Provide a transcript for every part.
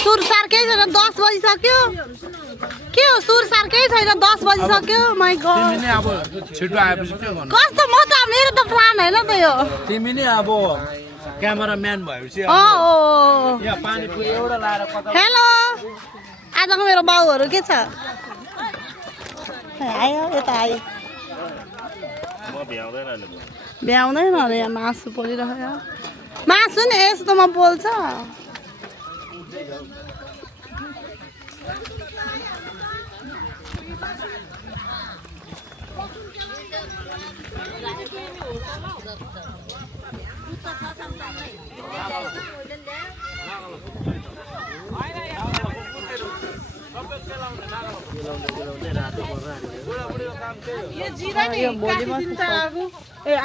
सुर सार केही छैन 10 बजिसक्यो के हो सुर सार केही छैन 10 बजिसक्यो माइ गॉड तिमी नै अब छिटो आएपछि के गर्नु कस्तो म त मेरो त प्लान हैन त यो तिमी नै अब क्यामेराम्यान भएपछि यहाँ पानीपुरी एउटा लाएर कता हेलो आजको मेरो बाउहरु के छ आयो यता आयो म भ्याउँदैन अहिले भ्याउँदैन अरे यहाँ मासु पोलिरहेको मासु नि यस्तोमा पोल्छ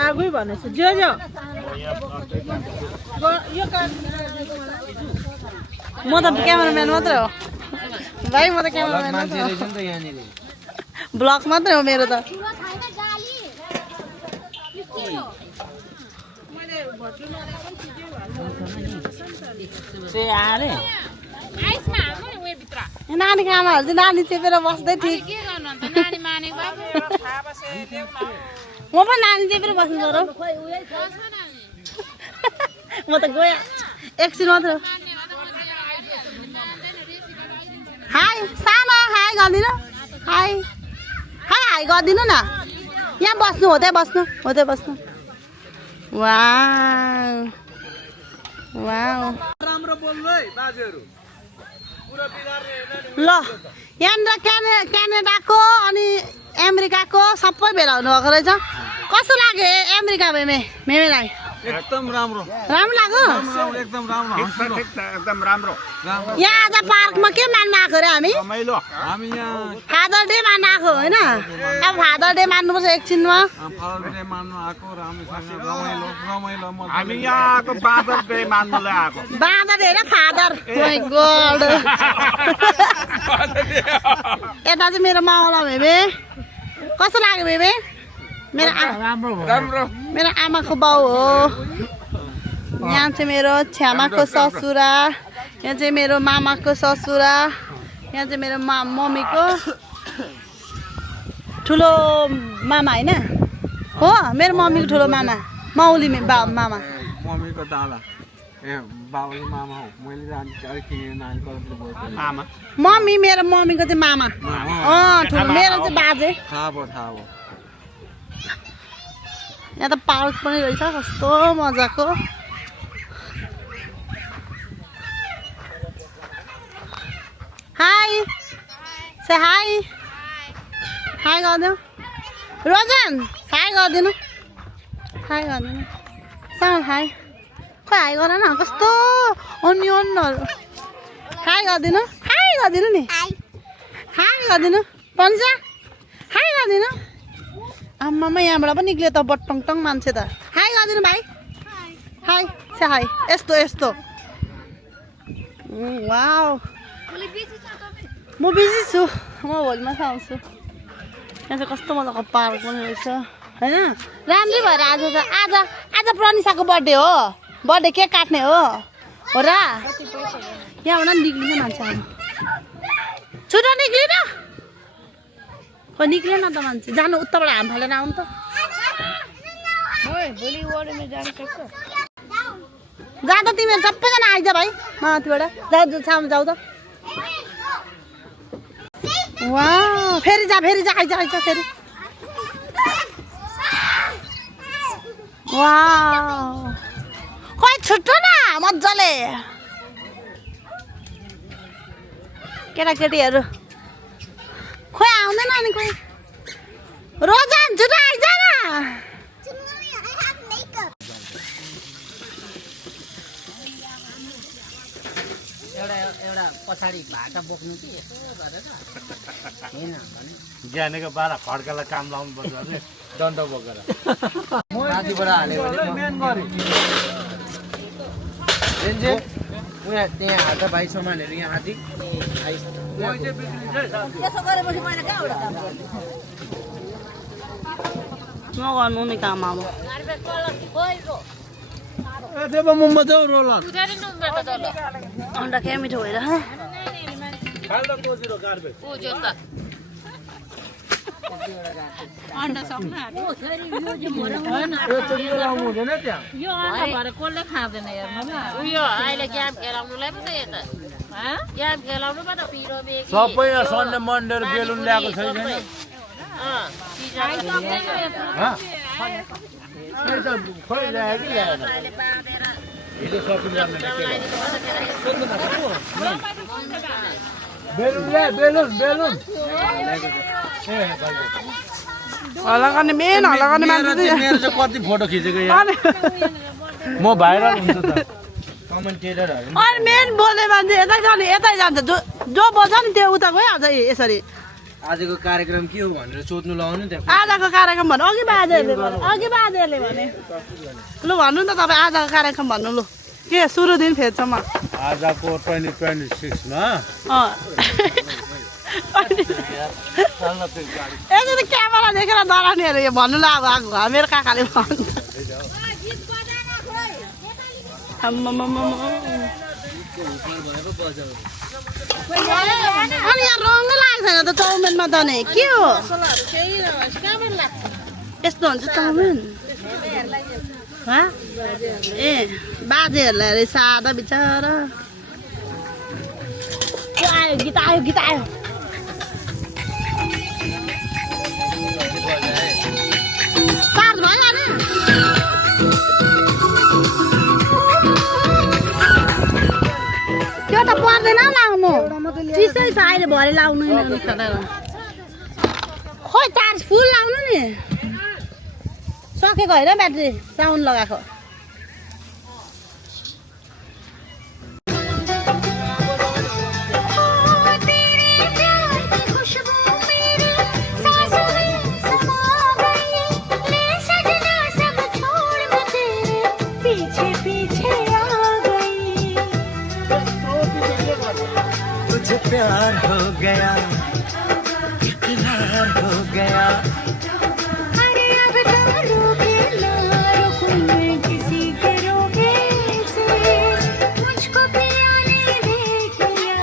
आगै भनेछ जो जो म त क्यामेराम्यान मात्रै हो भाइ म त क्यामेराम्यान ब्लग मात्रै हो मेरो त नानी आमाहरू चाहिँ नानी चेपेर बस्दै ठिक म पनि नानी चेपेर बस्नु पर्यो म त गएँ एकछिन मात्र हाई सानो हाई गरिदिनु हाई हाई हाई गरिदिनु न यहाँ बस्नु हो त्यहाँ बस्नु हो त्यहाँ बस्नु वाउ वाउ राम्रो बोल्नु है बाजेहरु ल यहाँनिर क्यानाडाको अनि अमेरिकाको सबै भेला हुनुभएको रहेछ कस्तो लाग्यो अमेरिका मेमेलाई एकदम राम्रो राम्रो लाग्यो एकदम राम्रो एकदम राम्रो यहाँ आज पार्कमा के मान्न आएको रे हामी रमाइलो हामी यहाँ फादर डे मान्न आएको होइन अब फादर डे मान्नुपर्छ एकछिनमा फादर डे मान्नु आएको राम्रोसँग रमाइलो रमाइलो हामी यहाँ आएको फादर डे मान्नुलाई आएको बाँदर होइन फादर माइ गॉड यता चाहिँ मेरो मावला भेबे कस्तो लाग्यो भेबे मेरो मेरो आमाको बाउ हो यहाँ चाहिँ मेरो छ्यामाको ससुरा यहाँ चाहिँ मेरो मामाको ससुरा यहाँ चाहिँ मेरो मम्मीको ठुलो मामा होइन हो मेरो मम्मीको ठुलो मामा माउली मामा मम्मीको दादा ए बाबाले मामा हो मैले आमा मम्मी मेरो मम्मीको चाहिँ मामा ठुलो मेरो चाहिँ बाजे थाहा भयो यहाँ त पार्क पनि रहेछ कस्तो मजाको हाई से हाई हाई गरिदिनु रोजन हाई गरिदिनु हाई गरिदिनु सँग हाई खोइ हाई गर न कस्तो अनियनहरू हाई गरिदिनु नि हाई गरिदिनु भन्छ हाई गरिदिनु आम्मामा यहाँबाट पनि निक्ल्यो त बटटङ मान्छे त हाई गरिदिनु भाइ हाई से हाई यस्तो यस्तो वाउ म बिजी छु म भोलिमा आउँछु यहाँ चाहिँ कस्तो मजाको पार्क पनि रहेछ होइन राम्रै भएर आज त आज प्रनिसाको बर्थडे हो बर्थडे केक काट्ने हो र यहाँबाट निक्लिन्छ मान्छेहरू छुटो निक्लिन खोइ निक्लिएन त मान्छे जानु उताबाट हाम फालेर आउनु त जाँदा तिमीहरू सबैजना आइज भाइ माथिबाट जाऊ त वा फेरि जा आइज फेरि वा खोइ छुट्टो न मजाले केटाकेटीहरू खोइ आउँदैन नि खोइ रोजन छिटो आइज न एउटा पछाडि भाटा बोक्नु कि यसो गरेर हैन भने ज्ञानेको बाह्र खड्कालाई काम लाउनु पर्छ अरे दण्ड बोकेर माथिबाट हाल्यो भने मेन गरे उहाँ त्यहाँ हात भाइ सामानहरू यहाँ आदि नगर्नु नि काम अब Devo mumbado rola. अन्डा क्या मिठो भएर Kalda koziro garbage. अन्डा सक्नु यो चोरी लाउनु हुँदैन त्यहाँ यो अन्डा भएर कसले खाँदैन हेर्नु ल उयो अहिले गेम खेलाउनुलाई पो त यता गेम खेलाउनु पो त पिरो बेगी सबै यहाँ सन्डे मन्डे बेलुन ल्याएको छैन खोइ ल्यायो कि ल्याएन हिजो सपिङ गर्ने बेलुन ल्या बेलुन बेलुन हल्ला गर्ने मेन हल्ला गर्ने मान्छे मेरो चाहिँ कति फोटो खिचेको यहाँ म भाइरल हुन्छ त कमेन्टेटरहरू अनि मेन बोल्ने मान्छे यतै जाने यतै जान्छ जो बोल्छ नि त्यो उता गइहाल्छ यसरी आजको कार्यक्रम के हो भनेर सोध्नु लगाउनु त्यहाँ आजको कार्यक्रम भन्नु अघि बाजेहरूले भने लु भन्नु नि त तपाईँ आजको कार्यक्रम भन्नु लु के सुरुदेखि फेर्छमा आजको 2026 मा यसरी क्यामेरा देखेर डराउनेहरू यो भन्नु ल अब मेरो काकाले भन्छ अनि यहाँ रङ्गै लागेको छैन त चाउमिनमा त नि के हो यस्तो हुन्छ चाउमिन ए बाजेहरूलाई अरे सादा बिचरा आयो गीत आयो गीत आयो चार्ज भयो नि त्यो त पर्दैन लाउनु चिसै छ अहिले भरे लाउनु खोइ चार्ज फुल लाउनु नि सकेको होइन ब्याट्री साउन्ड लगाएको प्यार हो गया इकरार हो गया अरे अब तो रोके ना रुकूं मैं किसी के रोके से मुझको पिया ने देख लिया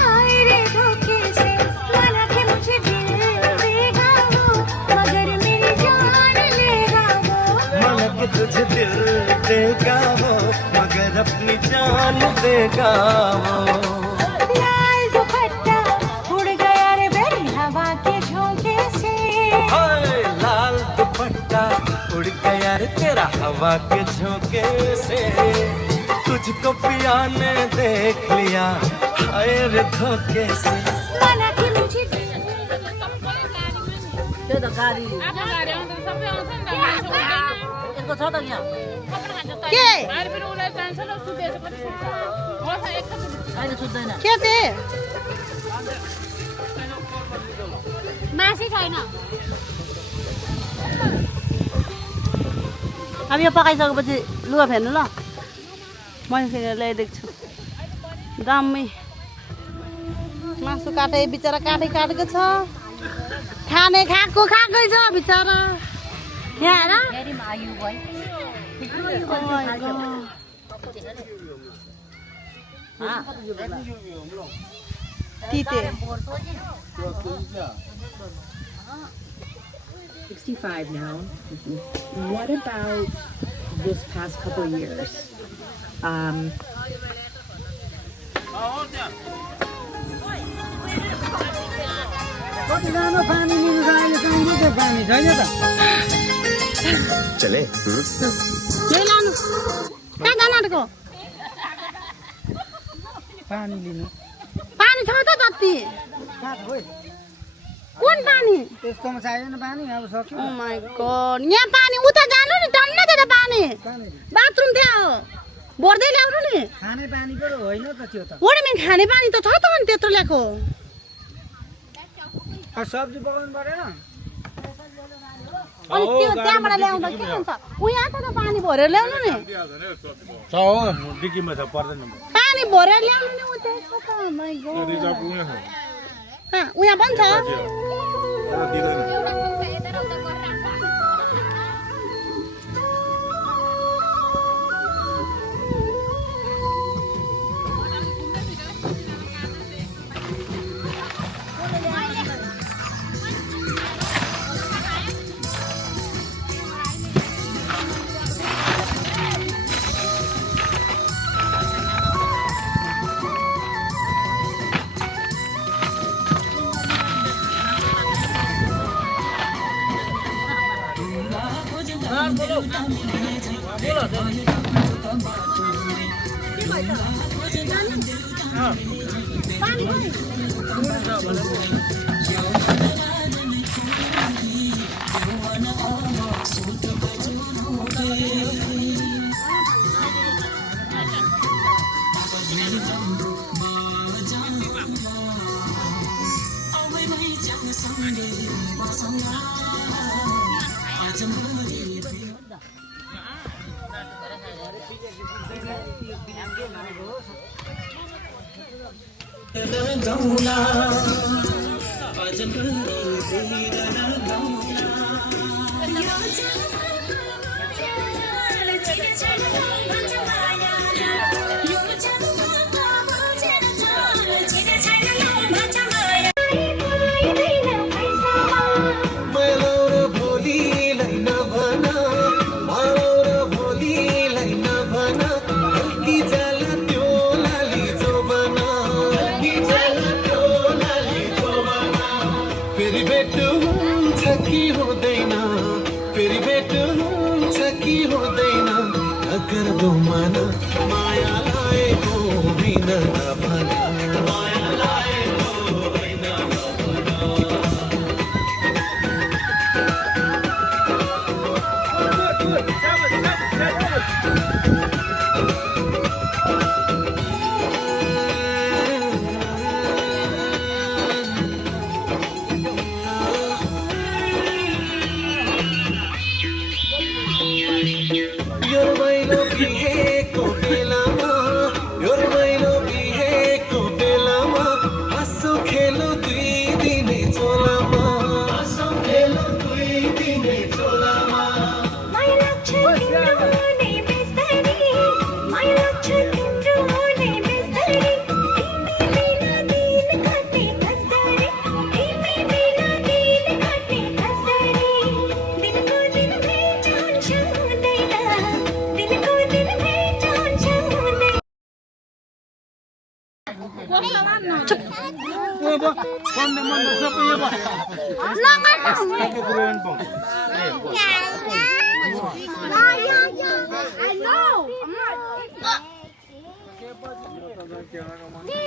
हाय रे धोखे से माना कि मुझे दिल देगा वो मगर मेरी जान लेगा वो माना कि तुझे दिल देगा वो मगर अपनी जान देगा वो तेरा हवा के झोंके से तुझको पिया ने देख लिया हाय रे धोखे से माना कि मुझे त्यो त गाडी आउँछ सबै आउँछ नि त यसको छ त यहाँ के अहिले पनि उलाई जान्छ ल सुतेछ पनि सुत्छ म त एकछिन अहिले सुत्दैन के चाहिँ मासै छैन अब यो पकाइसकेपछि लुगा फेर्नु ल मैले फेरि ल्याइदिएको छु दामी मासु काटे बिचरा काटेको छ खाने खाएकै छ बिचरा यहाँ तिते 65 now. What about this past couple of years? चले यही लानु कहाँ जानु आँटेको पानी लिनु पानी छ त जति कुन पानी त्यस्तोमा चाहिएन पानी अब सक्यो ओ माय गॉड यहाँ पानी उता जानु नि टन्न छ त पानी बाथरुम त्यहाँ हो भर्दै ल्याउनु नि खाने पानी पो होइन त त्यो त वडे खाने पानी त छ त अनि त्यत्रो ल्याएको सब्जी पकाउनु परेन अनि त्यो त्यहाँबाट ल्याउँदा के हुन्छ उहाँ त पानी भरेर ल्याउनु नि छ हो डिकीमा छ पर्दैन पानी भरे ल्याउनु नि उतै छ त माइ गॉड उहाँ पनि छ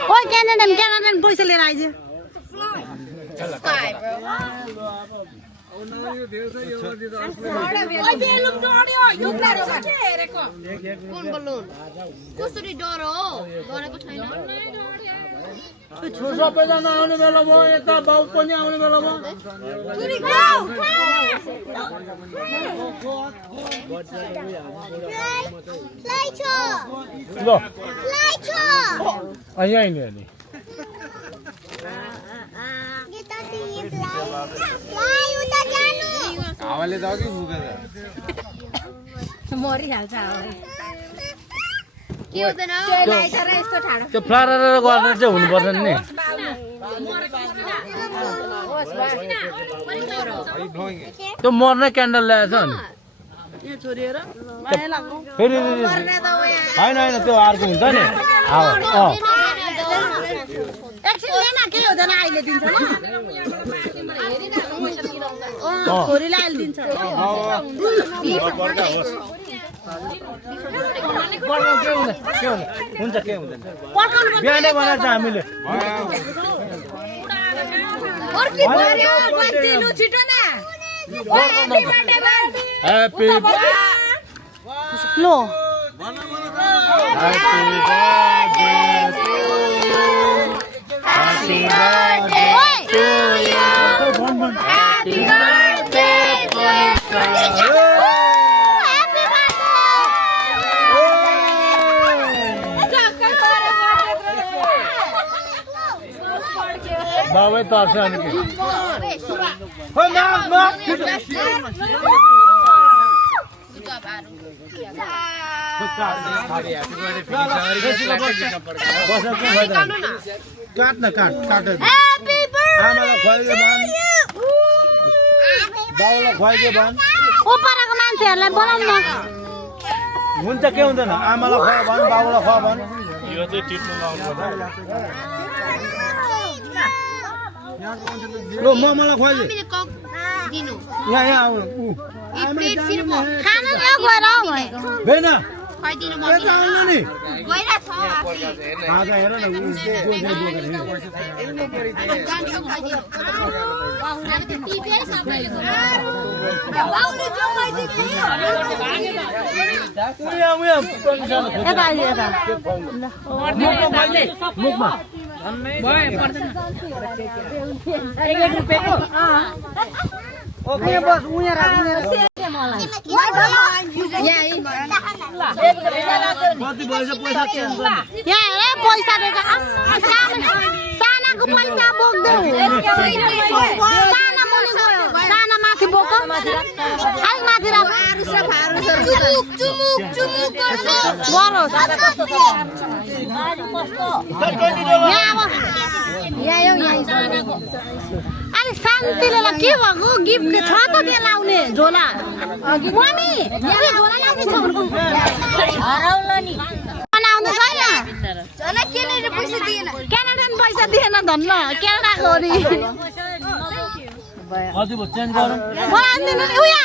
Ôi Canadian पैसा लिएर आइज कुन बलुन कसरी डर हो डरेको छैन सबैजना आउने बेला भयो यता बाउ पनि आउने बेला भयो यहाँ नि अनि हावाले त अघि फुकेर मरिहाल्छ के हुँदैन त्यो फ्लाएर गरेर चाहिँ हुनुपर्छ नि त्यो मर्ने क्यान्डल ल्याएछ नि फेरि होइन होइन त्यो अर्को हुन्छ नि एकछिन लिएन केही हुँदैन अहिले दिन्छ ल छोरीलाई अहिले दिन्छ हुन्छ के हुँदैन बिहानै बनाएको हामीले happy low Happy birthday to you. Happy birthday to you. Happy birthday. बाबै तर्छ अनि के खोइ माग काट न काट आमालाई खुवाइदियो भन् बाउलाई खुवाइदियो भन् उपरको मान्छेहरूलाई बोलाउनु न हुन्छ के हुँदैन आमालाई खुवा भन् बाउलाई खुवा भन् यो चाहिँ टिप्नु लाउनु ल मलाई खुवाइदियो यहाँ आऊ खानु न गएर आऊ भनेको होइन आउनु नि आज हेर न यता आइज यता मुखमा ओके बस उयहाँ राख कति पैसा पैसा चेन्ज गर्ने यहाँ हेर पैसा दिएको सानाको पैसा बोक्दै साना मुनि गयो साना माथि बोक अलिक माथि राख गरोस् अलिक शान्तिले के भएको गिफ्ट छ त त्यो लाउने झोला मम्मी झोला लाउने छ बनाउँदै छैन क्यानाडियन पैसा दिएन धन्न क्यानाडाको हो नि कति भयो चेन्ज गरौँ बनाइदिनु नि उया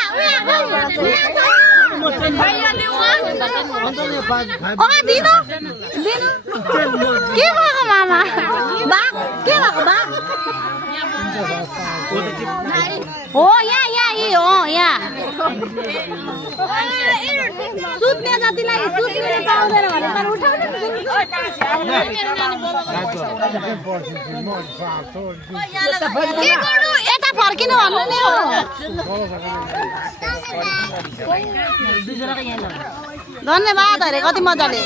दिनु के भएको मामा बाघ के भएको बाघ हो यहाँ सुत्ने जतिलाई सुत्ने पाउँदैन भने तर उठाउनु यता फर्किनु भन्नु नि हो धन्यवाद अरे कति मजाले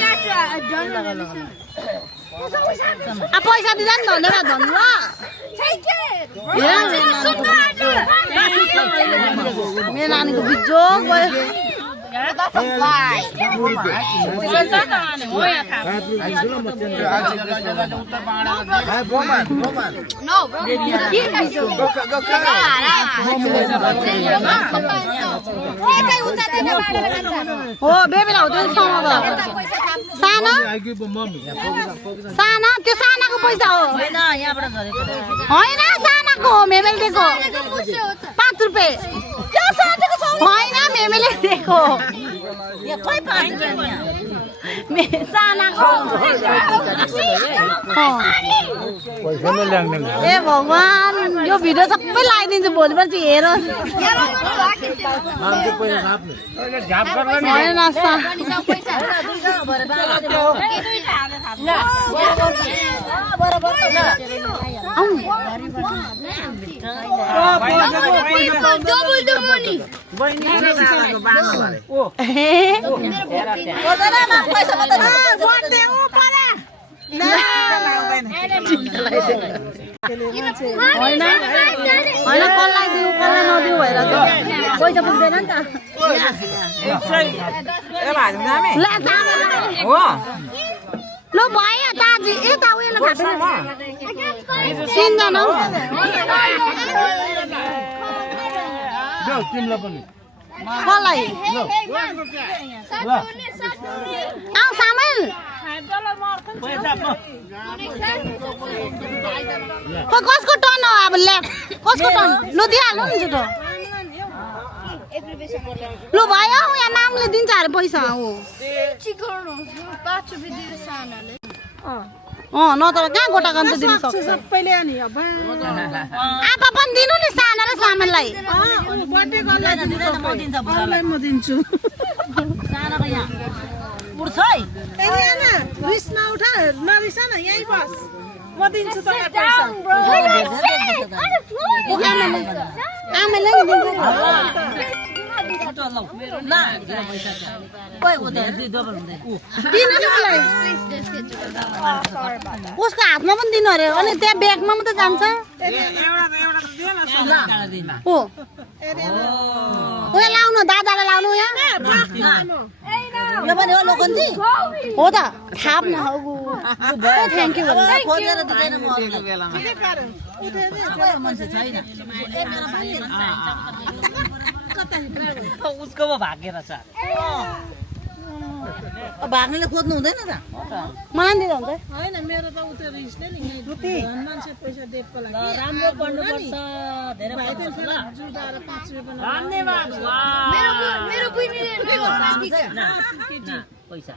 पैसा दिँदा नि धन्यवाद भन्नु मेरो नानीको बिजो गयो हो बेबीलाई हुँदैन साना साना त्यो सानाको पैसा हो होइन सानाको हो मेमेले दिएको 5 रुपियाँ होइन मेमेले दिएको सानाको ए भगवान् यो भिडियो सबै लगाइदिन्छु भोलिपर्सि हेरोस् होइन होइन कसलाई दिउ कसलाई नदिउ भएर त पैसा पुग्दैन नि त ल भयो दाजु यता उयो तिनजना तिमीलाई पनि कसलाई आऊ सामेल कसको टर्न हो अब लेफ्ट कसको टर्न लु दिइहाल्नु नि छिटो लु भयो यहाँ मामले दिन्छ अरे पैसा हो नत्र कहाँ गोटा गर्न दिनु सक्छ सबैले अनि आप्पा पनि दिनु नि साना र सामानलाई म दिन्छु सानाको यहाँ उड्छ है रिस नउठा नरिस न यहीँ बस म दिन्छु तँलाई पैसा आमाले नि दिन्छ उसको हातमा पनि दिनु अरे अनि त्यहाँ ब्यागमा मात्रै जान्छ ओ उयो लाउनु दादालाई लाउनु यहाँ हो त थाप्न थ्याङ्क यू उसको पो भागेर छ भाग्नेले खोज्नु हुँदैन त मलाई दिँदा हुन्छ राम्रो पढ्नुपर्छ धेरै धन्यवाद पैसा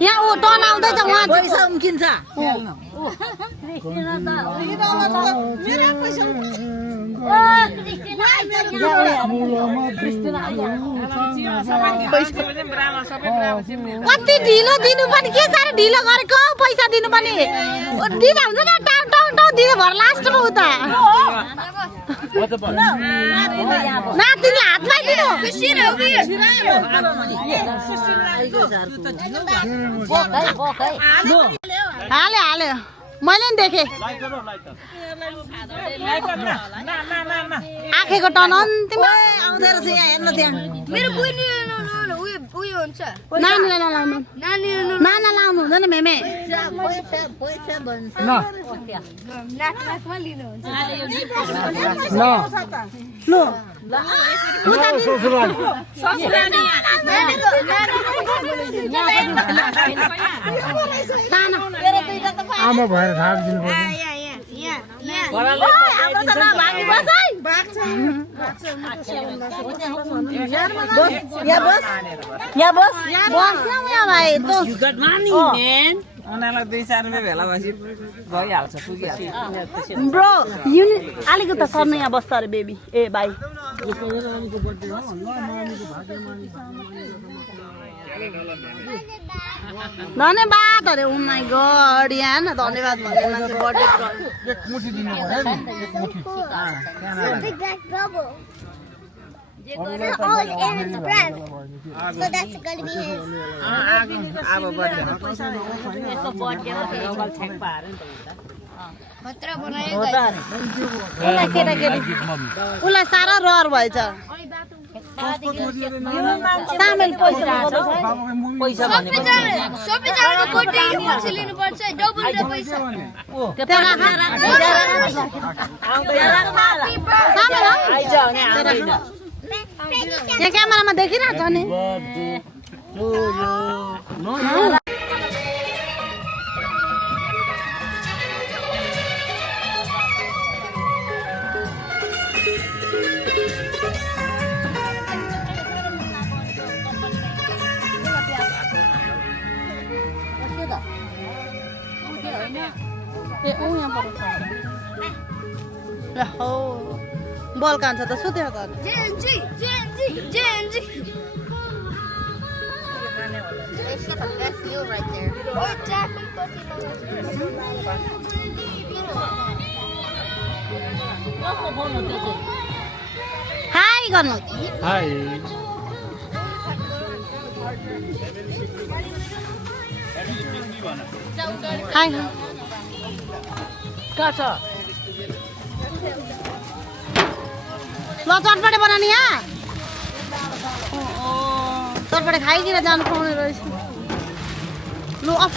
यहाँ ऊ टन आउँदैछ उहाँ पैसा उम्किन्छ कति ढिलो दिनु पनि के साह्रो ढिलो गरेको पैसा दिनु पनि दिँदा हुन्छ नि टाउ टाउ टाउ दिँदा भएर लास्टमा उता नातिले हातमा दिनु हाल्यो हाल्यो मैले नि देखेँ आँखेको टन अन्तिममा आउँदो रहेछ यहाँ हेर्नु त्यहाँ मेरो बुइनी उयो हुन्छ नानीलाई नलाउनु नाना लाउनु हुँदैन मेमे नाकमा लिनुहुन्छ आमा भएर थाहा दिनु पर्छ उनीहरूलाई 2-4 रुपियाँ भेला भएपछि भइहाल्छ पुगिहाल्छ ब्रो अलिकति सर्नु यहाँ बस्छ अरे बेबी ए भाइ धन्यवाद अरे ओ माई गॉड यहाँ न धन्यवाद भन्ने मान्छे बर्थडे एक मुठी दिनु पर्यो नि एक मुठी They're always Aaron's breath. So that's going to be his. अब बर्थडे Matra बनायो उसलाई केटाकेटी उसलाई साह्रो रहर भएछ सामेल पैसा सबैजनाको बर्थडे पछि लिनुपर्छ डबल पैसा यहाँ क्यामेरामा देखिरहेछ नि ए ऊ यहाँ पर्छ हो बल कान्छ त सुत्यो त JNG It's got the best view right there. Oh, Jack. High गर्नु हाय हाई कहाँ छ ल चटपटे बनाउने यहाँ चटपटे खाइकन जानु पाउने रहेछ लु अफ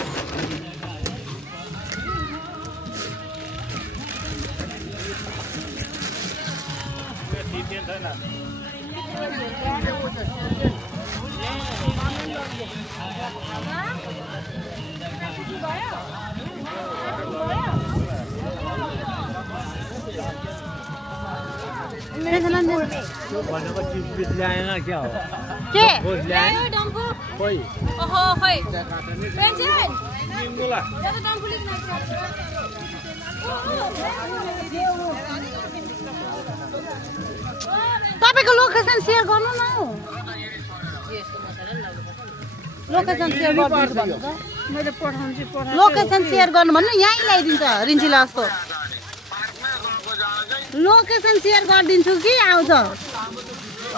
भनेको चिज ल्याएन क्या हो के खोइ ओहो खै तपाईको लोकेसन शेयर गर्नु न लोकेसन शेयर गर्नु भन्नु त मैले पठाउँछु लोकेसन शेयर गर्नु भन्नु यहीँ ल्याइदिन्छ रिन्चिला जस्तो लोकेसन शेयर गरिदिन्छु कि आउँछ ल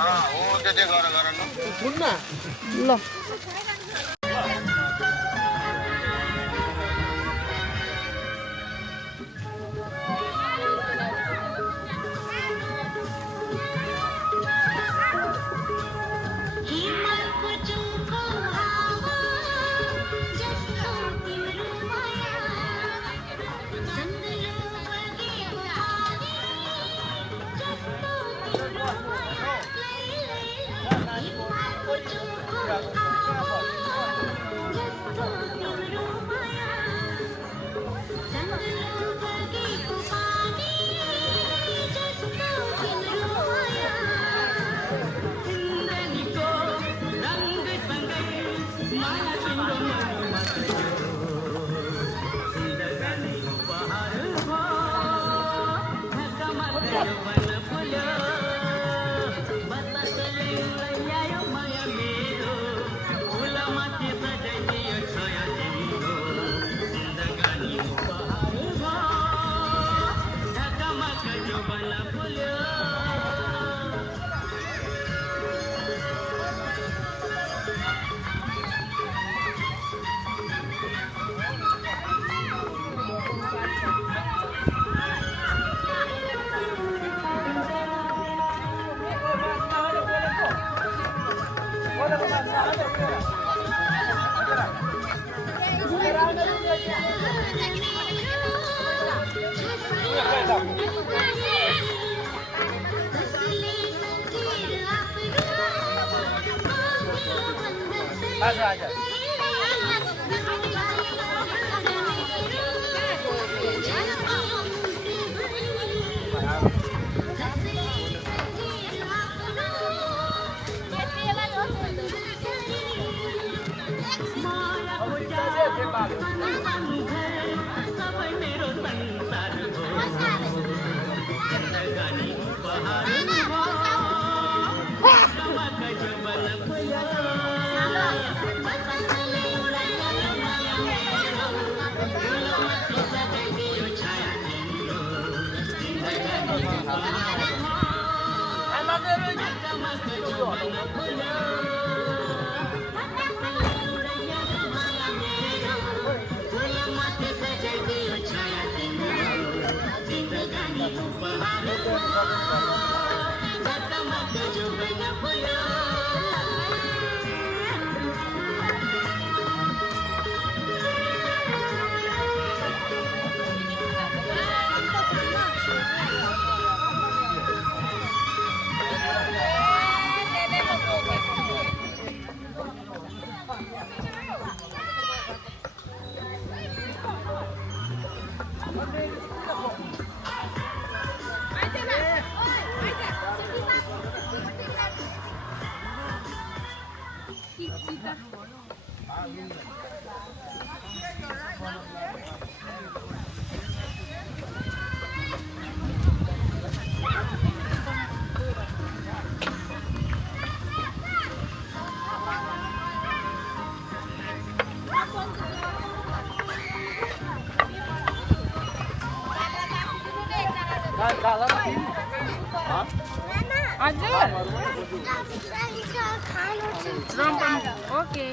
ओके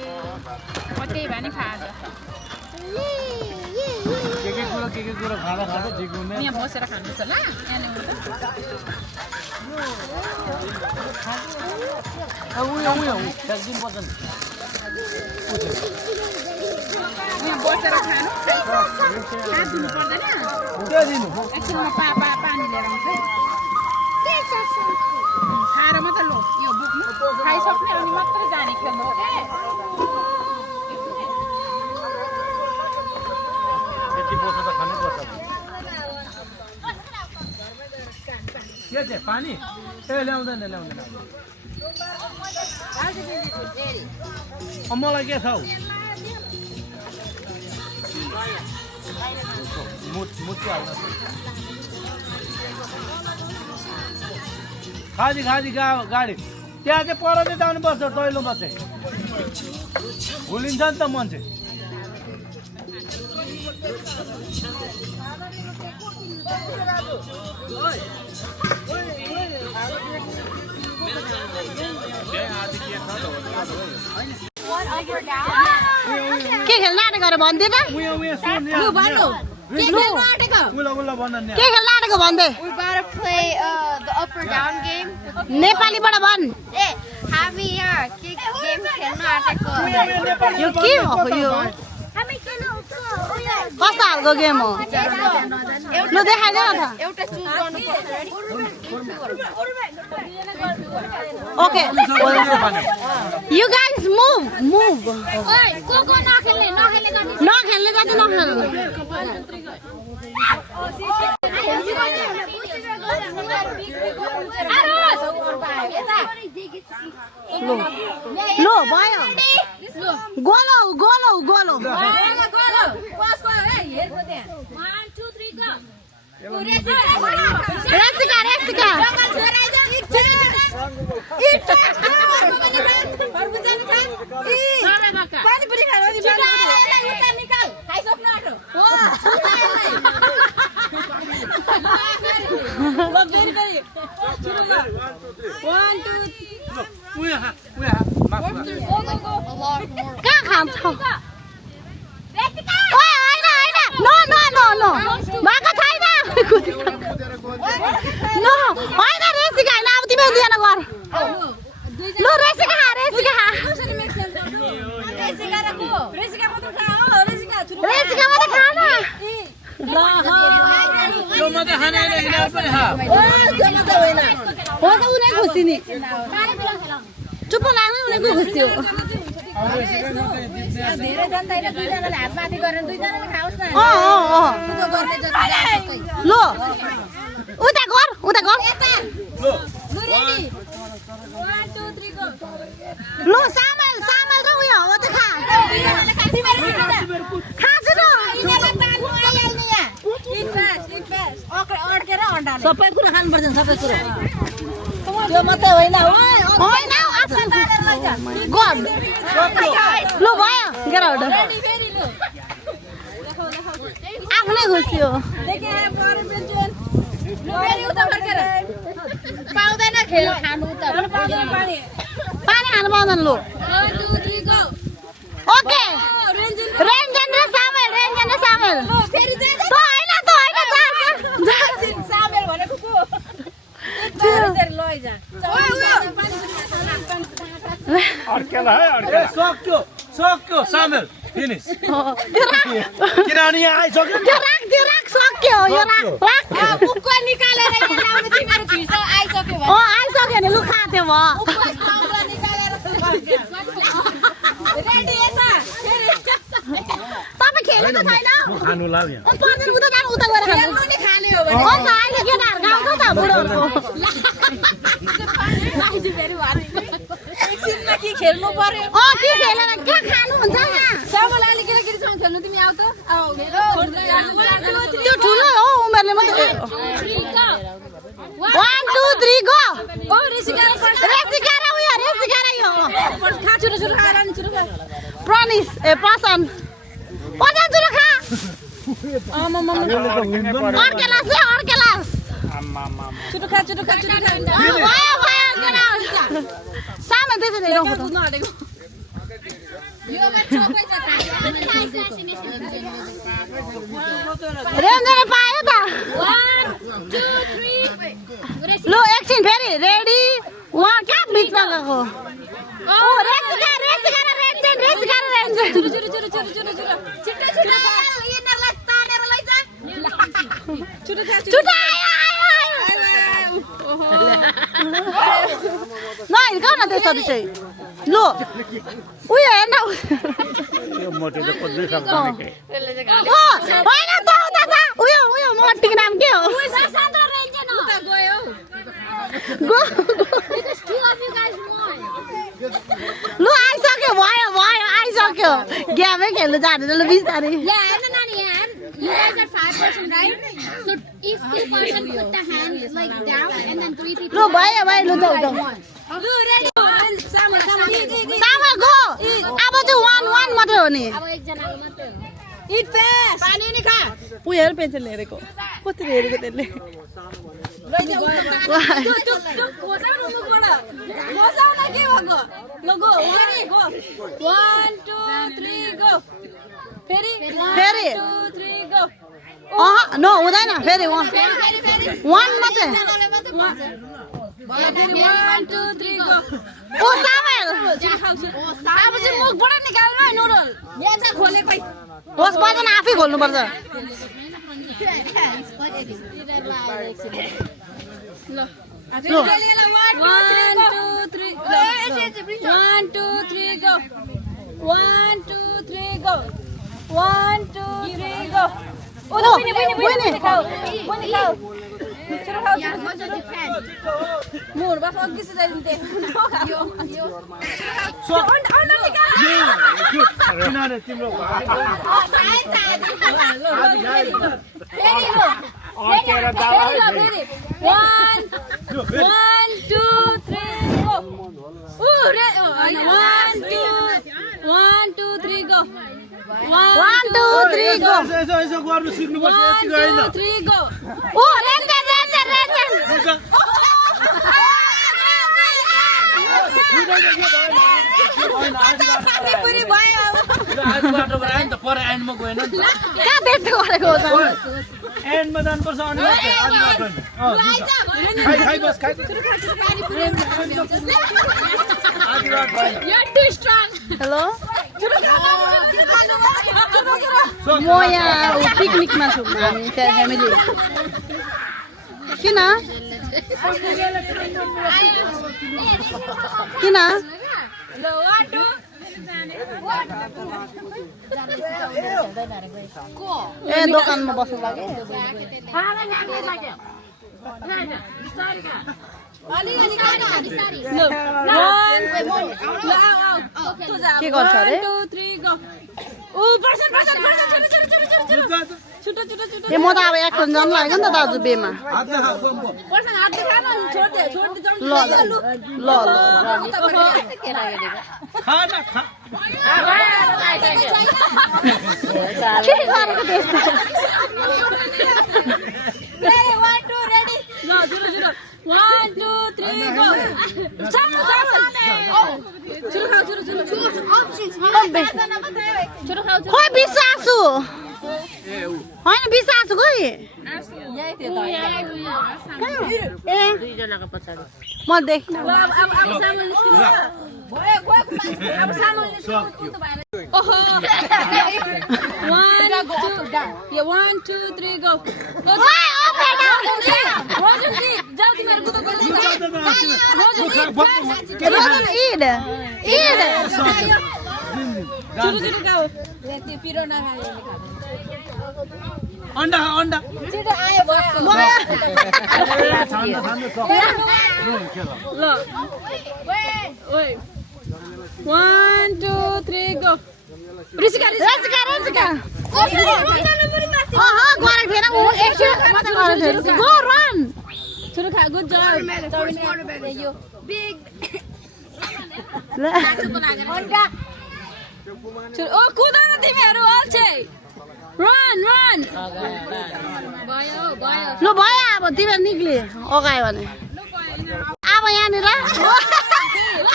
म त्यही भए नि खान्छ के कुरो खाँदा खाँदा जिग्नु यहाँ बसेर खानुपर्छ ल यहाँ बसेर खानु हात धुनु पर्दैन एकछिनमा पानी लिएर आउँछ खाएर मात्रै लो यो बोक्नु खाइसक्ने अनि मात्रै जाने खेल्नु यति बसेर खानुपर्छ के चाहिँ पानी ए ल्याउँदैन मलाई के छ हौ खाजी गाडी त्यहाँ चाहिँ पर चाहिँ जानुपर्छ दैलोमा चाहिँ भुलिन्छ नि त मान्छे के खेल्न आँटेको अरे भन्दै त उयो सुन लु भन्नु के खेल्न आँटेको उला भन्न नि के खेल्न आँटेको भन्दै We're about to play the up or down game. नेपालीबाट भन् Hey, हामी यहाँ के गेम खेल्न आँटेको यो के हो यो हामी खेल्नु कस्तो खालको गेम हो लु देखाइदेऊ न त एउटा चुज गर्नुपर्छ ओके यु गाइस मुभ को नखेल्ने नखेल्ने जति नखेल्नु लो भयो गोलो गोलो गोलो रेसिका रेसिका कहाँ खान्छौ ओए हैन हैन नो नो नो नो भएको छैन नो हैन रेसिका हैन अब तिमी दुईजना गर लु रेसिका खा रेसिका खा रेसिका मात्र खा न यो मात्रै खाने हैन यिनीहरु पनि खा हो त उनी खुसी नि चुप लाग्नु उनीको खुसी हो धेरै जनताले दुईजनाले हात माथि गरेर दुईजनाले खाओस् न लो उता गर लो सामल सामल र उयो हो त खा खाछु न सबै कुरा खानुपर्छ सबै कुरा त्यो मात्रै होइन होइन गड लो भयो गेट आउट आफ्नै खुसी हो पाउँदैन खेल खानु त पानी खानु पाउँदैन लो ओके रेन्जन र सामेल त होइन सामेल भनेको को लैजा अड्केला है अड्केला सक्यो सामेल फिनिश किनभने यहाँ आइसक्यो त्यो राख सक्यो यो राख मुख निकालेर यहाँ ल्याउनु तिम्रो भिसा आइसक्यो भने आइसक्यो नि लु खा त्यो भयो निकालेर रेडी यता तपाईँ खेलेको छैन खानु लाउ यहाँ पर्दैन उता जानु उता गएर खानु नि खाने हो भने हो त अहिले केटाहरू गाउँछ त बुढोहरूको एकछिनमा के खेल्नु पर्यो के खेलेर के खानुहुन्छ यहाँ सबैलाई अलिक केटाकेटीसँग खेल्नु तिमी आऊ त त्यो ठुलो हो उमेरले मात्रै 1 2 3 गो ओ रेसिका रेसिका उयो रेसिका यो खा छुरो छुरो खा रानी छुरो खा प्रनिस ए प्रसन पजा छुरो खा अर्केलास छुरो खा भयो सानो त्यसरी राख्नु बुझ्नु आँटेको यो मात्र रेन्जर पायो त 1 2 3 लो एकछिन फेरि रेडी 1 कहाँ बिचमा गएको ओ रेसिका रेन्जर छुरो छिटो यिनीहरुलाई तानेर लैजा छुरो खा छुटा नहिर्काउ न त्यसरी चाहिँ लो उयो हेर्न यो मोटो त पद्धति होइन त उता छ उयो मोटीको नाम के हो लु आइसक्यो भयो आइसक्यो गेमै खेल्नु जाँदैन ल बिस्तारै You guys are 5 person, right? So if 2 person put the hand like down and then 3 people. लु भयो लु जाऊ लु रेडी सामा गो अब चाहिँ 1 मात्रै हो नि अब एकजनाको मात्रै हो इट फास्ट पानी नि खा उयो हेर पेन्सिल हेरेको कति हेरेको त्यसले One, two, three, go. Ferry. Ferry. 1, 2, 3, go. No हुँदैन फेरि वान मात्रै 1, 2, 3, go. ओ सामेल अब चाहिँ मुखबाट निकाल्नु है नुडल यहाँ चाहिँ खोलेकै होस् बजान आफै खोल्नुपर्छ ल 1, 2, 3 1, 2, 3 go 1, 2, 3 go 1, 2, 3 go ओ बहिनी मोर बस अघि चाहिँ दिन्थे किनभने तिम्रो फेरि 1, 2, 3 go 1, 2, 3 go 1 2 3 गो यसो गर्नु सिक्नुपर्छ यति 1, 2, 3 go ओ रेन्जन बाटोबाट आयो नि त पर एन्डमा गएन नि त कहाँ भेट्नु गरेको हो त एन्डमा जानुपर्छ अनि खाइ बस खाइ You're too strong. हेलो म यहाँ पिकनिकमा छु हामी फ्यामिली किन ए दोकानमा बस्नु लाग्यो के गर्छ अरे 1, 2, 3 go ओ पर्सन छुटो ए म त अब एक्सन जानु लाग्यो नि त दाजु बेमा पर्सन हात देखान छोड दे ल ल खाना खा के गरेको त्यस्तो 1, 2 ready ल 1, 2, 3 go सामु खोइ बिसासु होइन बिसासु खोइ म देखिन अब सामु निस्किनु अब सामु निस्किनु ओहो 1, 2, 3 go जाऊ तिमीहरु कुदो गर्दै ईद छुटो गाऊ त्यो पिरो नखायो अन्डा छिटो आयो ल 1, 2, 3 go रिसिका गो रन छुटो खा गुड जब यो बिग ओ कुद न तिमीहरु अल्छे रन ल भयो अब तिमी निक्ले अगायो भने अब यहाँनिर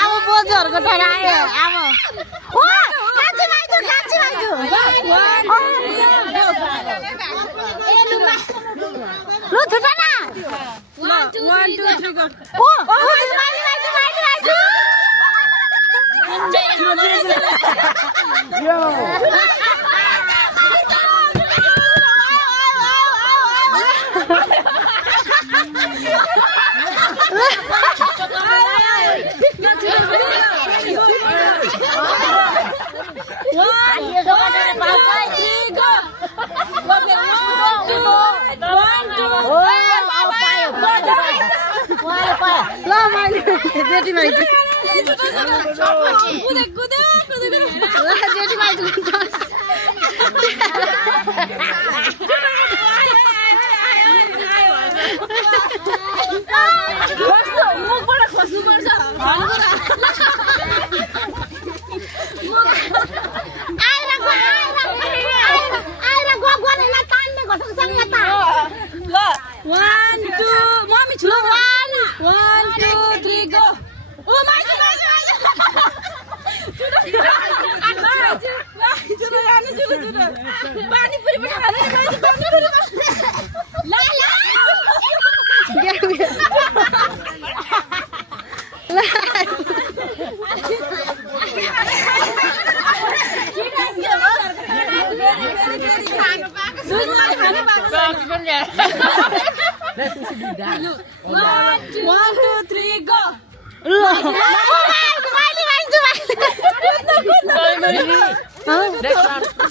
अब बोजूहरूको ठाउँ आयो अब ओ कान्छी माइजू लु छुटा न 1, 2, 3 go ओ माइजू ल मैले जेठी माइजू कुद ल जेठी माइजू मुखबाट खस्नुपर्छ ल 1, 2 मम्मी पानीपुरी पनि खानु नि मान्छे पानीपुरी ला ला One, two, three, go!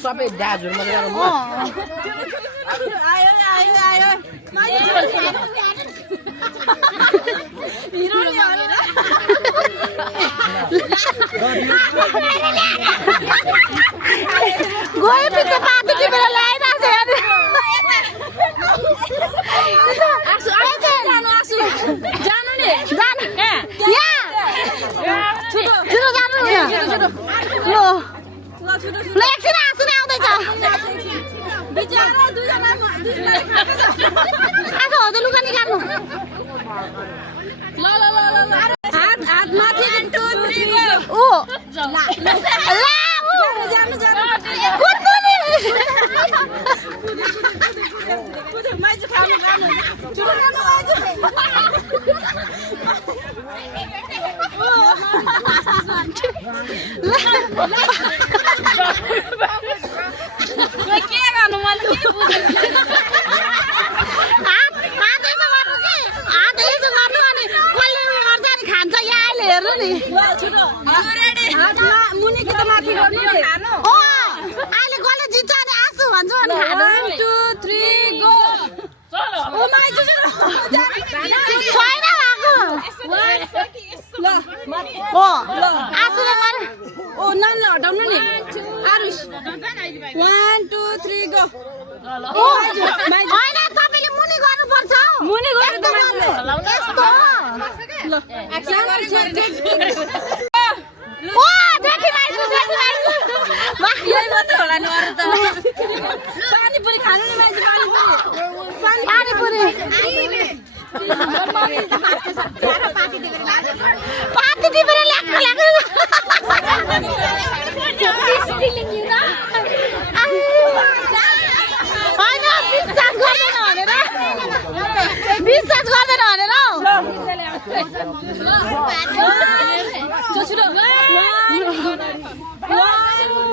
सबै दाजुहरु मात्रै गरौँ आयो हिरो नि गयो पछि पाती टिपेर ल्याइरहेको छ जानु नि जानु यहाँ छिटो जानु ल एकछिन आँसु नै आउँदैछ बिचारा दुईजना आँसु हो त लुगा निकाल्नु ल हात माथि 1 2 3 गो ओ जानु माइजु खानु छिटो जानु के गर्नु मैले के हात यसो गर्नु अनि कसले गर्छ नि खान्छ यहाँ अहिले हेर्नु नि मुनिको त माथि गर्नु खानु ओ अहिले कसले जित्छ अनि आँसु भन्छु अनि खानु 1 2 3 गो ओ माइजु छैन भएको ल ओ आँसुले गर ओ नान हटाउनु नि आरुष 1 2 3 गो ओ हैन तपाईले मुनि गर्नुपर्छ मुनि गर्नु त यस्तो ल एक्सन ओ देखि माइजु यही मात्र होला नि अरु त पानीपुरी खानु नि मान्छे पानीपुरी पाती टिपेर ल्याक्क होइन विश्वास गर्दैन भनेर छिटो 1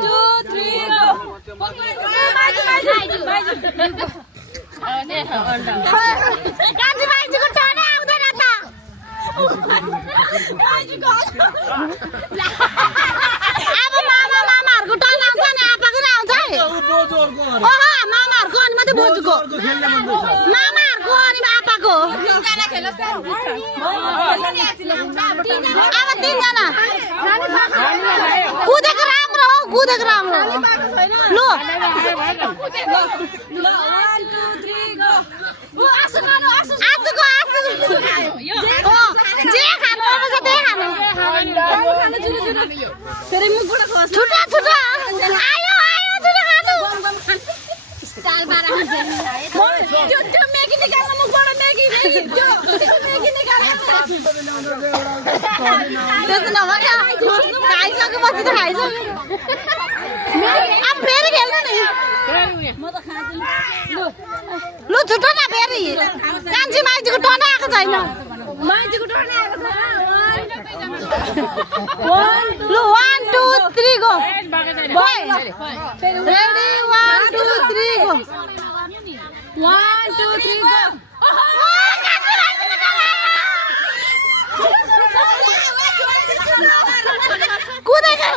2 3 गो कान्छी माइजूको टर्नै आउँदैन त अब मामाहरूको टर्न आउँछ नि आपाको नि आउँछ है ओहो मामाहरूको अनि मात्रै बोजूको मामाहरूको अनि आपाको अब 3 जना कुदेको राम्रो हो कुदेको राम्रो ल 1 2 3 गो ओ आसुको जे खानु पर्छ त्यही खानु फेरि मुखबाट खस छुटा आयो छुटा खानु स्टाइल बारा हुन्छ त्यो मेगी निकाल्नु मुखबाट मेगी त्यो मेगी निकाल्नु त्यो त नभन्छ खाइसकेपछि त खाइसक्यो अब फेरि खेल्नु नि म त खाँदिन लु छुट्टा न फेरि कान्छी माइजूको टर्न आएको छैन माइजूको टर्न आएको छ लु 1 2 3 गो रेडी 1 2 3 गो 1 2 3 गो कुदेको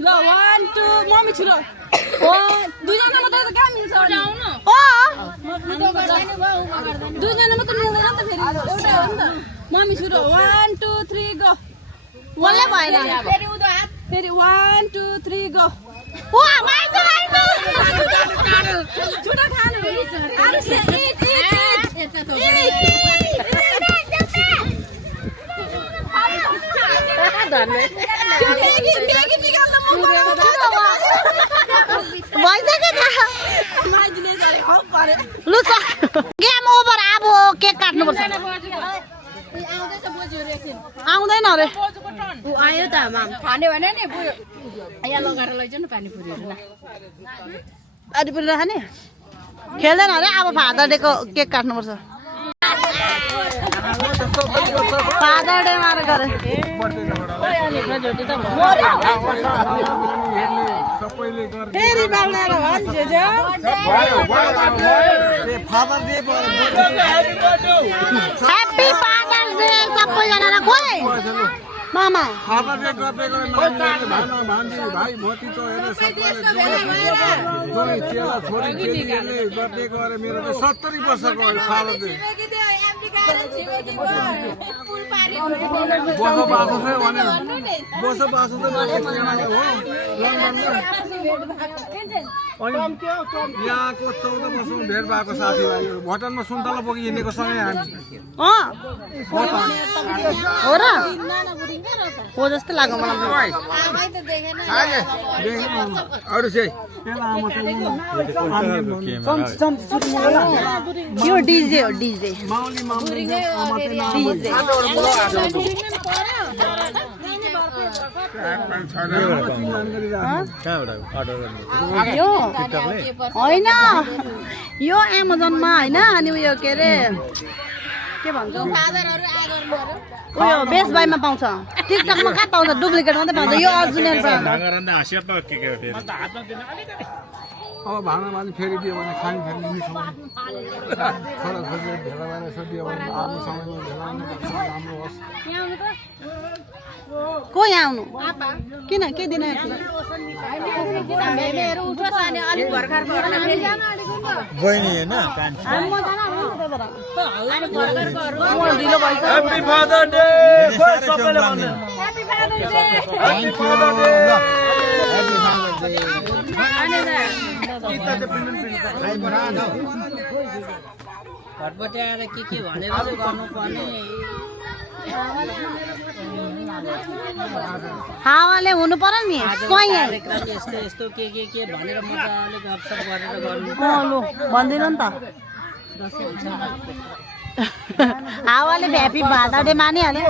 ल 1 2 मम्मी छिटो ओ दुईजना मात्रै त कहाँ मिल्छ आउनु दुईजना मात्रै मिल्दैन त फेरि एउटा हो नि त मम्मी छिटो 1 2 3 गो बोल्नै भएन फेरि 1 2 3 गो ओ माइजू छुटा खानु अरु से इट मेगी निकाल्नु म भइसक्यो त माइजूले गरे लु गेम ओभर अब केक काट्नुपर्छ आउँदैन अरे आयो त माम खाने भने नि बुढो यहाँ लगाएर लैजाउ न पानीपुरीहरू ल पानीपुरी नखाने खेल्दैन अरे अब फादर डेको केक काट्नुपर्छ फादर डे मारे गरे फेरि बाल्नेर ह्याप्पी फादर्स डे सबैजनालाई खोइ मामा फादर डे गर्दै भाइ भतिजो हेर्ने सबैले चेला छोरी चेलीहरूले गर्दै गरे मेरो 70 वर्षको फादर डे बसोबासो चाहिँ भने बसोबासो चाहिँ हो यहाँको 14 वर्षमा भेट भएको साथीभाइहरू भुटानमा सुन्तला बोकी हिँडेको सँगै हामी हो र हो जस्तो लाग्यो मलाई अरू चाहिँ यो डिजे हो डिजे यो होइन यो एमाजोनमा होइन अनि उयो के अरे के भन्छ उयो बेस्ट बाईमा पाउँछ टिकटकमा कहाँ पाउँछ डुप्लिकेट मात्रै पाउँछ यो अरिजिनल ब्रान्ड अब भाँडामाली फेरि दियो भने खाने फेरि मिठो छोरा छोरी भेला भएर यसो दियो भने आफ्नो समयमा भेला राम्रो होस् को यहाँ आउनु किन के दिन बहिनी होइन ढिलो भइसक्यो ह्याप्पी फादर डे सबैले भन्नु happy father day happy father day happy father घरबाट आएर के भनेर चाहिँ गर्नुपर्ने हावाले हुनु पर्यो नि कार्यक्रम यस्तो यस्तो के भनेर मजाले गफसफ गरेर गर्नु लु भन्दिन नि त हावाले भ्यापी भादा डे मानिहाल्यो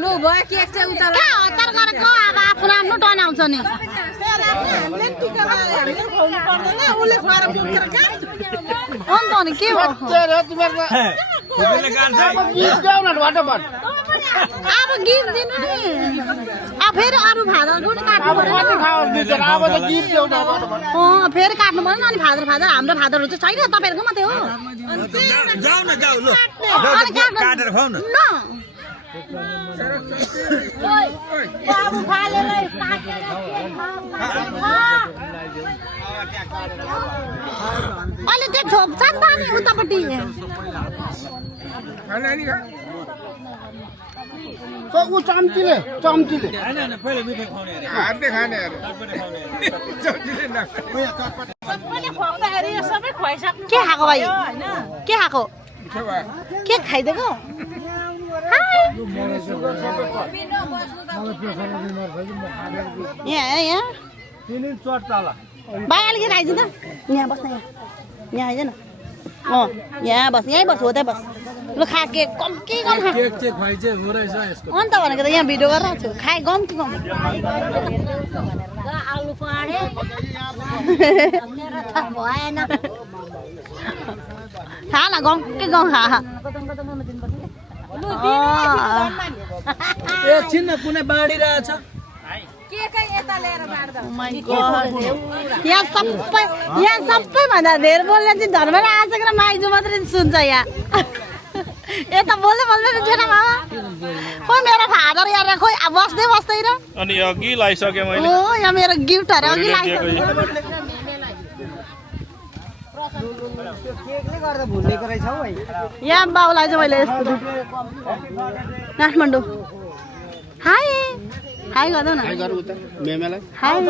लु भयो केक चाहिँ उता कहाँ हतार गरेको अब आफ्नो आफ्नो टर्न आउँछ नि अन्त अनि के हो अब गिफ्ट दिनु नि अब फेरि अरू फादरको पनि काट्नु पर्यो फेरि काट्नु पर्यो अनि फादर हाम्रो फादरहरू चाहिँ छैन तपाईँहरूको मात्रै हो काटेर खाऊ न अहिले त्यो छोप्छ नि त नि उतापट्टि चम्चीले होइन पहिले मिठाई खुवाउने अरे हातले खाने अरे चम्चीले के खाएको भाइ के खाएको के खाइदिएको यहाँ भाइ अलिकति खाइदिनु त यहाँ बस्न यहाँ आइज न यहाँ बस यहीँ बस हो त्यहाँ बस लु खा के कम के कम खा केक चाहिँ खुवाइ चाहिँ हो रहेछ यसको अन्त भनेको त यहाँ भिडियो गरिरहेको छु खाए गम कि गम आलु पाडे मेरो त भएन खा न गम के गम खा एकछिन न कुनै बाँडिरहेछ यहाँ सबैभन्दा धेरै बोल्ने चाहिँ धर्मले आशक र माइजू मात्रै सुन्छ यहाँ यता बोल्दै बोल्दैन थिएन मामा खोइ मेरो फादर यहाँ खोइ बस्दै बस्दैन अनि अघि लाइसके मैले हो यहाँ मेरो गिफ्टहरू अघि लाग्छ यहाँ बाउलाई चाहिँ मैले यस्तो काठमाडौँ हाई हाई गर्दै न हाई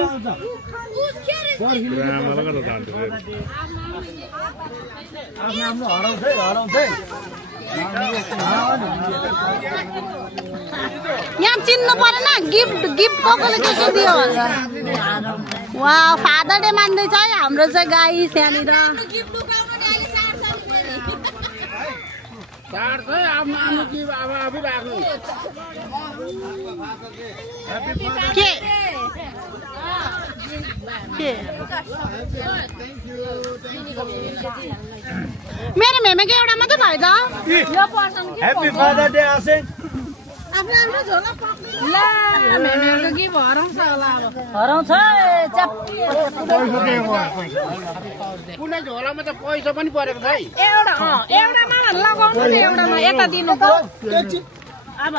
यहाँ चिन्नु परेन गिफ्ट गिफ्ट कसले के दियो भनेर वा फादर डे मान्दैछ है हाम्रो चाहिँ गाई त्यहाँनिर के मेरो मेमेको एउटा मात्रै भयो त ह्याप्पी फादर डे आसे हराउँछ कुनै झोलामा त पैसा पनि परेको छ है एउटामा लगाउनु नि एउटामा यता दिनु त अब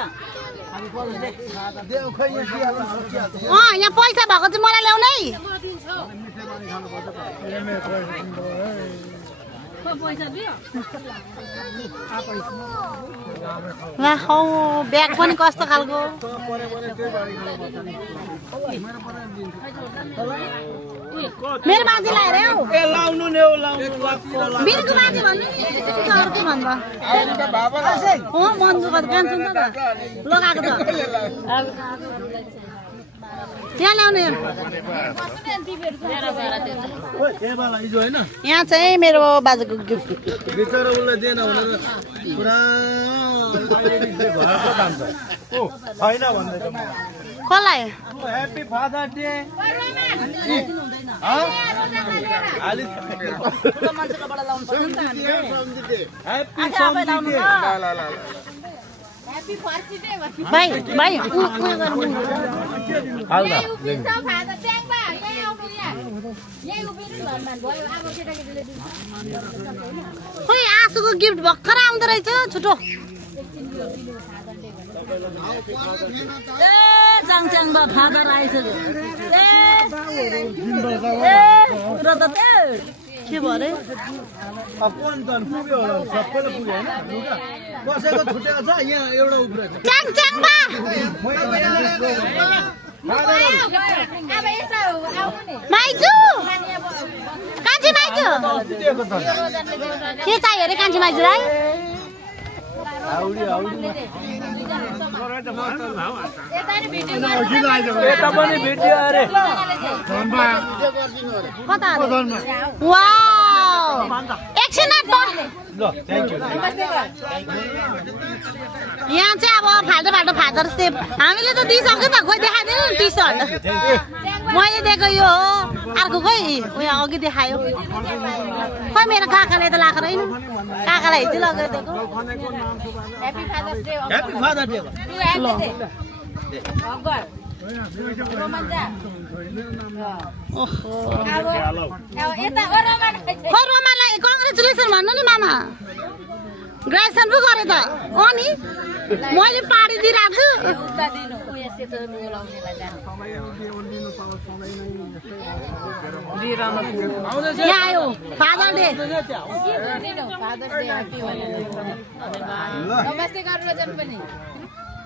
यहाँ पैसा भएको चाहिँ मलाई ल्याउनु है ला हौ ब्याग पनि कस्तो खालको मेरो बाजेलाई हेरे हौ लाउनु नि बिरको बाजे भन्नु नि अर्कै भन्नु हो मन्जु कति कान्छुन त लगाएको त यहाँ ल्याउने यहाँ चाहिँ मेरो बाजेको गिफ्ट बिचरा उसलाई दिएन भनेर पुरा छैन भन्दैछ कसलाई ह्याप्पी फादर डे भाइ भाइ खोइ आँसुको गिफ्ट भर्खर आउँदो रहेछ छुटो चाङचाङ बा फादर आइसक्यो के भयो अरे पुग्यो होला सबैलाई पुग्यो होइन कसैको छुट्याएको छ यहाँ एउटा उब्रेको चाङचाङ बा माइजू कान्छी माइजू के चाहियो अरे कान्छी माइजूलाई यता पनि भिडियो अरे कता वाउ एकछिन ल थ्याङ्क यू यहाँ चाहिँ अब फाल्टो फादर सेप हामीले त दिइसक्यो त खोइ देखाइदिनु नि टी सर्ट मैले दिएको यो हो अर्को खोइ उयो अघि देखायो खोइ मेरो काकाले त लगाएको रहेन काकालाई हिजो लगेर दिएको ह्याप्पी फादर डे खोइ रोमालाई कङ्ग्रेचुलेसन भन्नु नि मामा ग्रेजुएसन पो गरे त हो नि मैले पाडिदिइरहेको छु यहाँ आयो father day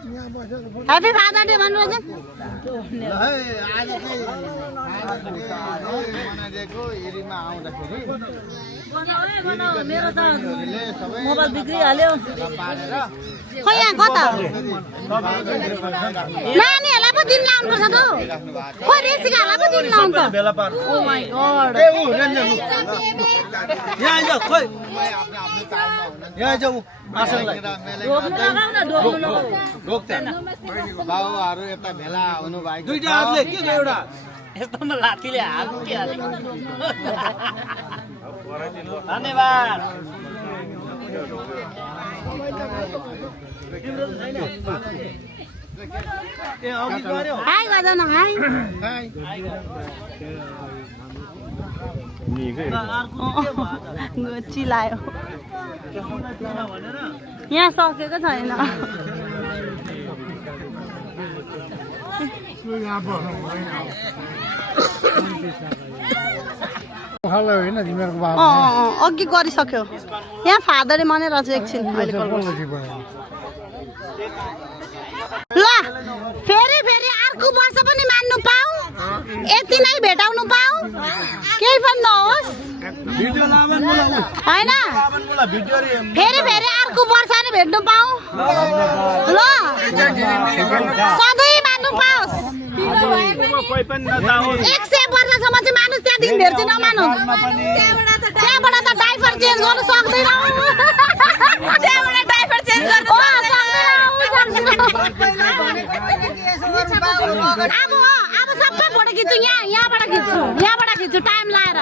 happy father day भन्नु आज मनाइदिएको हेरीमा आउँदाखेरि मेरो त मोबाइल बिग्रिहाल्यो खोइ यहाँ कता नानीहरूलाई पो दिन लाउनुपर्छ त खोइ रेसिकाहरूलाई पो दिन लाउनु त बेला पार ओ माई गॉड यहाँ आइज खोइ यहाँ आइज आसनलाई बाबुहरू यता भेला हुनु भएको दुईटा हातले के एउटा यस्तोमा लाठीले हात उठिहाल्यो धन्यवाद ए अघि गर्यो हाई गर्दा न हाई चिलायो यहाँ सकेको छैन अघि गरिसक्यो यहाँ फादरले मनाइरहेको छ एकछिन ल फेरि फेरि अर्को वर्ष पनि मान्नु पाऊ यति नै भेटाउनु पाऊ केही पनि नहोस् होइन फेरि फेरि अर्को वर्ष नै भेट्नु पाऊ ल सधैँ मान्नु पाओस् कोही पनि नजाओस् 100 वर्षसम्म चाहिँ मानुस त्यहाँदेखि भेट्छ नमानु त्यहाँबाट त डाइपर चेन्ज गर्नु सक्दैन त्यहाँबाट डाइपर चेन्ज गर्नु अब सबै फोटो खिच्छु यहाँबाट खिच्छु टाइम लाएर